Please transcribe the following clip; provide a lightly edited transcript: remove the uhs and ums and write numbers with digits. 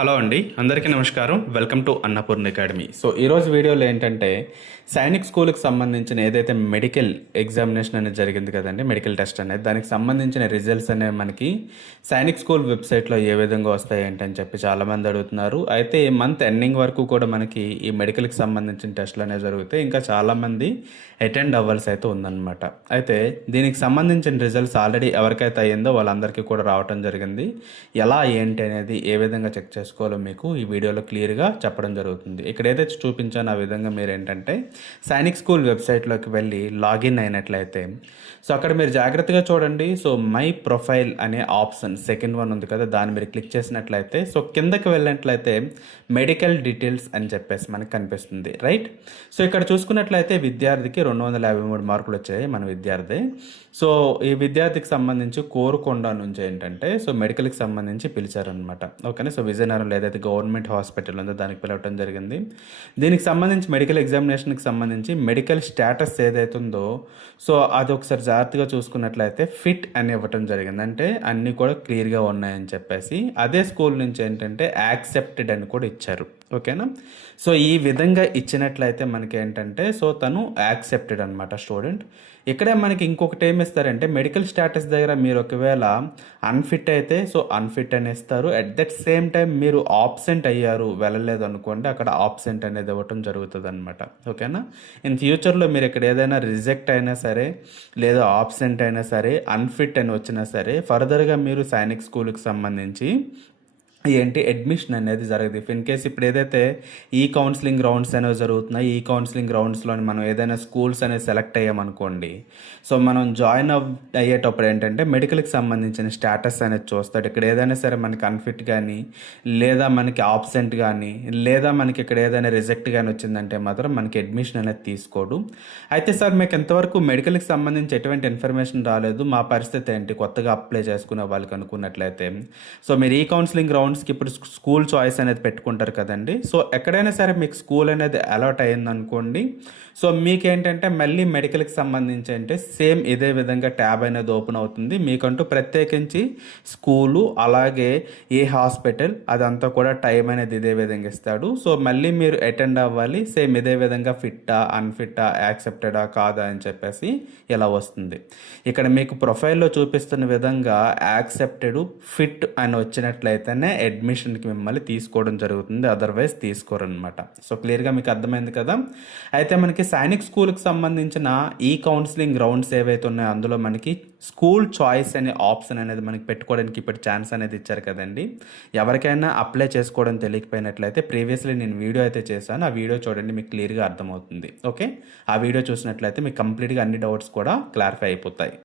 Hello అండి, అందరికీ నమస్కారం. Welcome to Annapurna academy. So ఈరోజు వీడియోలో ఏంటంటే సైనిక్ స్కూల్కి సంబంధించిన ఏదైతే మెడికల్ ఎగ్జామినేషన్ అనేది జరిగింది కదండి, మెడికల్ టెస్ట్ అనేది, దానికి సంబంధించిన రిజల్ట్స్ అనేవి మనకి సైనిక్ స్కూల్ వెబ్సైట్లో ఏ విధంగా వస్తాయి ఏంటని చెప్పి చాలామంది అడుగుతున్నారు. అయితే ఈ మంత్ ఎండింగ్ వరకు కూడా మనకి ఈ మెడికల్కి సంబంధించిన టెస్టులు అనేవి జరుగుతాయి. ఇంకా చాలామంది అటెండ్ అవ్వాల్సి అయితే ఉందన్నమాట. అయితే దీనికి సంబంధించిన రిజల్ట్స్ ఆల్రెడీ ఎవరికైతే అయ్యిందో వాళ్ళందరికీ కూడా రావడం జరిగింది. ఎలా ఏంటి అనేది ఏ విధంగా చెక్ చేసుకోవాలో మీకు ఈ వీడియోలో క్లియర్గా చెప్పడం జరుగుతుంది. ఇక్కడ ఏదైతే చూపించానో ఆ విధంగా మీరు ఏంటంటే సైనిక్ స్కూల్ వెబ్సైట్లోకి వెళ్ళి లాగిన్ అయినట్లయితే సో అక్కడ మీరు జాగ్రత్తగా చూడండి. సో మై ప్రొఫైల్ అనే ఆప్షన్ సెకండ్ వన్ ఉంది కదా, దాన్ని మీరు క్లిక్ చేసినట్లయితే సో కిందకి వెళ్ళినట్లయితే మెడికల్ డీటెయిల్స్ అని చెప్పేసి మనకు కనిపిస్తుంది, రైట్. సో ఇక్కడ చూసుకున్నట్లయితే విద్యార్థికి 253 మార్కులు వచ్చాయి మన విద్యార్థి. సో ఈ విద్యార్థికి సంబంధించి కోరుకొండ నుంచి ఏంటంటే సో మెడికల్కి సంబంధించి పిలిచారనమాట. ఓకేనా. సో విజయనగరంలో ఏదైతే గవర్నమెంట్ హాస్పిటల్ ఉందో దానికి పిలవటం జరిగింది. దీనికి సంబంధించి మెడికల్ ఎగ్జామినేషన్కి సంబంధించి మెడికల్ స్టేటస్ ఏదైతే ఉందో సో అది ఒకసారి జాగ్రత్తగా చూసుకున్నట్లయితే ఫిట్ అని ఇవ్వటం జరిగింది. అంటే అన్నీ కూడా క్లియర్గా ఉన్నాయని చెప్పేసి అదే స్కూల్ నుంచి ఏంటంటే యాక్సెప్టెడ్ అని కూడా ఇచ్చారు. ఓకేనా. సో ఈ విధంగా ఇచ్చినట్లయితే మనకి ఏంటంటే సో తను యాక్సెప్టెడ్ అనమాట స్టూడెంట్. ఇక్కడే మనకి ఇంకొకటి ఏమి ఇస్తారంటే మెడికల్ స్టేటస్ దగ్గర మీరు ఒకవేళ అన్ఫిట్ అయితే సో అన్ఫిట్ అని ఇస్తారు. అట్ దట్ సేమ్ టైం మీరు ఆబ్సెంట్ అయ్యారు, వెళ్ళలేదు అనుకోండి, అక్కడ ఆబ్సెంట్ అనేది ఇవ్వటం జరుగుతుంది అనమాట. ఓకేనా. ఇన్ ఫ్యూచర్లో మీరు ఇక్కడ ఏదైనా రిజెక్ట్ అయినా సరే లేదా ఆబ్సెంట్ అయినా సరే అన్ఫిట్ అని వచ్చినా సరే ఫర్దర్గా మీరు సైనిక్ స్కూల్కి సంబంధించి ఏంటి అడ్మిషన్ అనేది జరగదు. ఇఫ్ ఇన్ కేస్ ఇప్పుడు ఏదైతే ఈ కౌన్సిలింగ్ రౌండ్స్ అనేవి జరుగుతున్నాయి, ఈ కౌన్సిలింగ్ రౌండ్స్లో మనం ఏదైనా స్కూల్స్ అనేది సెలెక్ట్ అయ్యామనుకోండి, సో మనం జాయిన్ అయ్యేటప్పుడు ఏంటంటే మెడికల్కి సంబంధించిన స్టేటస్ అనేది చూస్తాడు. ఇక్కడ ఏదైనా సరే మనకి అన్ఫిట్ కానీ లేదా మనకి ఆబ్సెంట్ కానీ లేదా మనకి ఇక్కడ ఏదైనా రిజెక్ట్ కానీ వచ్చిందంటే మాత్రం మనకి అడ్మిషన్ అనేది తీసుకోడు. అయితే సార్ మీకు ఎంతవరకు మెడికల్కి సంబంధించి ఎటువంటి ఇన్ఫర్మేషన్ రాలేదు, మా పరిస్థితి ఏంటి కొత్తగా అప్లై చేసుకునే వాళ్ళకి అనుకున్నట్లయితే సో మీరు ఈ కౌన్సిలింగ్ రౌండ్స్కి ఇప్పుడు స్కూల్ చాయిస్ అనేది పెట్టుకుంటారు కదండి. సో ఎక్కడైనా సరే మీకు స్కూల్ అనేది అలాట్ అయ్యిందనుకోండి, సో మీకేంటంటే మళ్ళీ మెడికల్కి సంబంధించి అంటే సేమ్ ఇదే విధంగా ట్యాబ్ అనేది ఓపెన్ అవుతుంది. మీకంటూ ప్రత్యేకించి స్కూలు అలాగే ఏ హాస్పిటల్ అదంతా కూడా టైం అనేది ఇదే విధంగా ఇస్తాడు. సో మళ్ళీ మీరు అటెండ్ అవ్వాలి, సేమ్ ఇదే విధంగా ఫిట్టా అన్ఫిట్టా యాక్సెప్టెడా కాదా అని చెప్పేసి ఇలా వస్తుంది. ఇక్కడ మీకు ప్రొఫైల్లో చూపిస్తున్న విధంగా యాక్సెప్టెడ్ ఫిట్ అని వచ్చినట్లయితేనే అడ్మిషన్కి మిమ్మల్ని తీసుకోవడం జరుగుతుంది, అదర్వైజ్ తీసుకోరనమాట. సో క్లియర్గా మీకు అర్థమైంది కదా. అయితే మనకి సైనిక్ స్కూల్కి సంబంధించిన ఈ కౌన్సిలింగ్ రౌండ్స్ ఏవైతే ఉన్నాయో అందులో మనకి స్కూల్ చాయిస్ అనే ఆప్షన్ అనేది మనకి పెట్టుకోవడానికి ఇప్పుడు ఛాన్స్ అనేది ఇచ్చారు కదండి. ఎవరికైనా అప్లై చేసుకోవడం తెలియకపోయినట్లయితే ప్రీవియస్లీ నేను వీడియో అయితే చేశాను, ఆ వీడియో చూడండి, మీకు క్లియర్గా అర్థమవుతుంది. ఓకే, ఆ వీడియో చూసినట్లయితే మీకు కంప్లీట్గా అన్ని డౌట్స్ కూడా క్లారిఫై అయిపోతాయి.